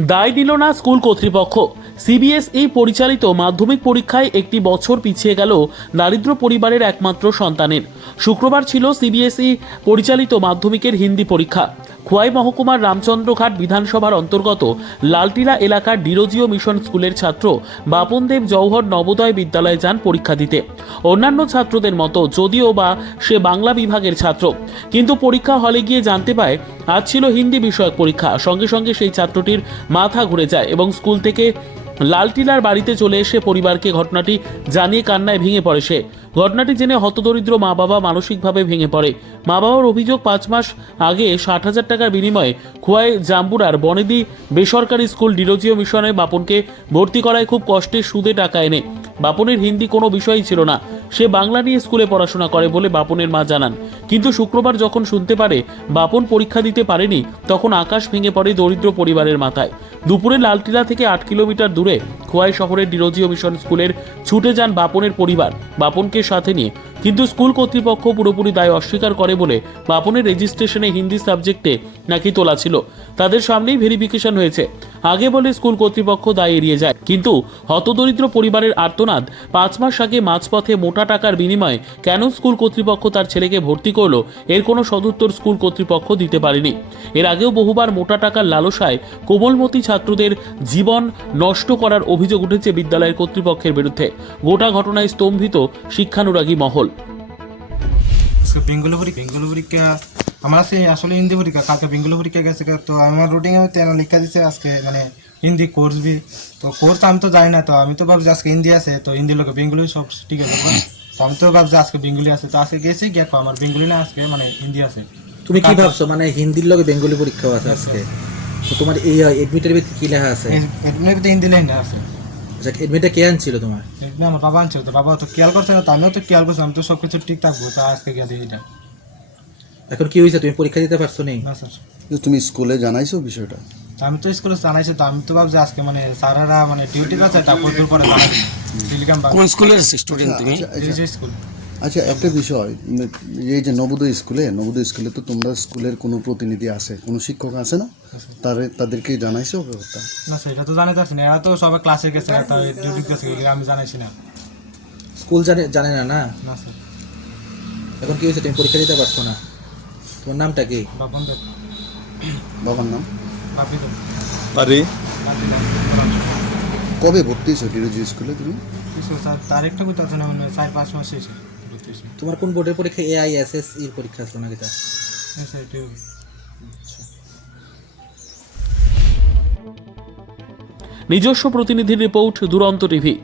দায় দিল না স্কুল কর্তৃপক্ষ। সিবিএসই পরিচালিত মাধ্যমিক পরীক্ষায় একটি বছর পিছিয়ে গেল দারিদ্র পরিবারের একমাত্র সন্তানের। শুক্রবার ছিল সিবিএসই পরিচালিত মাধ্যমিকের হিন্দি পরীক্ষা। খোয়াই মহকুমার রামচন্দ্রঘাট বিধানসভার অন্তর্গত লালটিলা এলাকার ডিরোজিও মিশন স্কুলের ছাত্র বাপনদেব জওহর নবোদয় বিদ্যালয়ে যান পরীক্ষা দিতে। অন্যান্য ছাত্রদের মতো যদিও বা সে বাংলা বিভাগের ছাত্র, কিন্তু পরীক্ষা হলে গিয়ে জানতে পায়, আজ ছিল হিন্দি বিষয়ক পরীক্ষা। সঙ্গে সঙ্গে সেই ছাত্রটির মাথা ঘুরে যায় এবং স্কুল থেকে লালটিলার বাড়িতে চলে এসে পরিবারকে ঘটনাটি জানিয়ে কান্নায় ভেঙে পড়ে সে। ঘটনাটি জেনে হতদরিদ্র মা বাবা মানসিকভাবে ভেঙে পড়ে। মা বাবার অভিযোগ, পাঁচ মাস আগে ষাট হাজার টাকার বিনিময়ে খোয়াই জাম্বুরার বনেদি বেসরকারি স্কুল ডিরোজিও মিশনে বাপনকে ভর্তি করায় খুব কষ্টে সুদে টাকা এনে। বাপনের হিন্দি কোনো বিষয়ই ছিল না। সে বাংলা নিয়ে স্কুলে পড়াশোনা করে বলে বাপনের মা জানান। কিন্তু শুক্রবার যখন শুনতে পারে বাপন পরীক্ষা দিতে পারেনি, তখন আকাশ ভেঙে পড়ে দরিদ্র পরিবারের মাথায়। দুপুরে লালটিলা থেকে আট কিলোমিটার দূরে খোয়াই শহরের ডিরোজিও মিশন স্কুলের ছুটে যান বাপনের পরিবার। বাপনকে সাথে নিয়ে কিন্তু স্কুল কর্তৃপক্ষ পুরোপুরি দায় অস্বীকার করে বলে বাপনের রেজিস্ট্রেশনে হিন্দি সাবজেক্টে নাকি তোলা ছিল। তাদের সামনেই ভেরিফিকেশন হয়েছে। আগে বলে স্কুল কর্তৃপক্ষ দায় এড়িয়ে যায়। কিন্তু হতদরিদ্র পরিবারের আর্তনাদ পাঁচ মাস আগে মাঝপথে মোটা টাকার বিনিময়ে কেন স্কুল কর্তৃপক্ষ তার ছেলেকে ভর্তি করল, এর কোনো সদুত্তর স্কুল কর্তৃপক্ষ দিতে পারেনি। এর আগেও বহুবার মোটা টাকার লালসায় কোমলমতি ছাত্রদের জীবন নষ্ট করার অভিযোগ উঠেছে বিদ্যালয়ের কর্তৃপক্ষের বিরুদ্ধে। গোটা ঘটনায় স্তম্ভিত শিক্ষানুরাগী মহল। আজকে বেঙ্গলি পরীক্ষা বেঙ্গলি পরীক্ষা আমার আছে আসলে হিন্দি পরীক্ষা কালকে বেঙ্গলি পরীক্ষা গেছে তো আমার রুটিনে তেন লেখা দিছে আজকে মানে হিন্দি কোর্স বি। তো কোর্স আমি তো জানি না তো আমি তো ভাবছি আজকে হিন্দি আছে তো হিন্দি লোক বেঙ্গলি সব ঠিক আছে তো আমি তো ভাবছি আজকে বেঙ্গলি আছে তো আজকে গেছি গিয়ে আমার বেঙ্গলি না আজকে মানে হিন্দি আছে। তুমি কি ভাবছ মানে হিন্দির লগে বেঙ্গলি পরীক্ষাও আছে আজকে? তো তোমার এই এডমিটের ভিতরে কি লেখা আছে? এমনি তো হিন্দি লাইন আছে। আচ্ছা এডমিটটা কে আনছিল তোমার? এমনি আমার বাবা আনছিল তো বাবা তো খেয়াল করছে না তো আমিও তো খেয়াল করছিলাম তো সব কিছু ঠিক থাকব তো আজকে গিয়ে দিয়ে এটা। এখন কি হয়েছে? তুমি পরীক্ষা দিতে পারছ নেই? না স্যার। কিন্তু তুমি স্কুলে জানাইছো বিষয়টা? তো আমি তো স্কুলে জানাইছি তো আমি তো ভাবছি আজকে মানে স্যারেরা মানে ডিউটি আছে তারপর দূর করে জানাই টেলিগ্রাম কোন স্কুলের স্টুডেন্ট তুমি? আচ্ছা, আচ্ছা, স্কুল আচ্ছা একটা বিষয় এই যে নবোদয় স্কুলে নবোদয় স্কুলে তো তোমরা স্কুলের কোনো প্রতিনিধি আছে কোনো শিক্ষক আছে না? তার তাদেরকে জানাইছো ব্যাপারটা না সেটা তো জানাতে পারছি না। এরা তো সবাই ক্লাসে গেছে তাই ডিউটি গেছে আমি জানাইছি না। স্কুল জানে জানে না না? না স্যার। এখন কি হয়েছে? তুমি পরীক্ষা দিতে পারছ না? তোমার নামটা কি? বাপন দেব বাবার নাম? বাপি দেব দেব কবে ভর্তি হয়েছো? ডিরোজি স্কুলে তুমি? কিছু স্যার তারিখটা পারছি না মানে চার পাঁচ মাস শেষে তোমার কোন বোর্ডের পরীক্ষা এআই এর এস ইর পরীক্ষা আসলো নাকি তা এটাই নিজস্ব প্রতিনিধি রিপোর্ট দুরন্ত টিভি।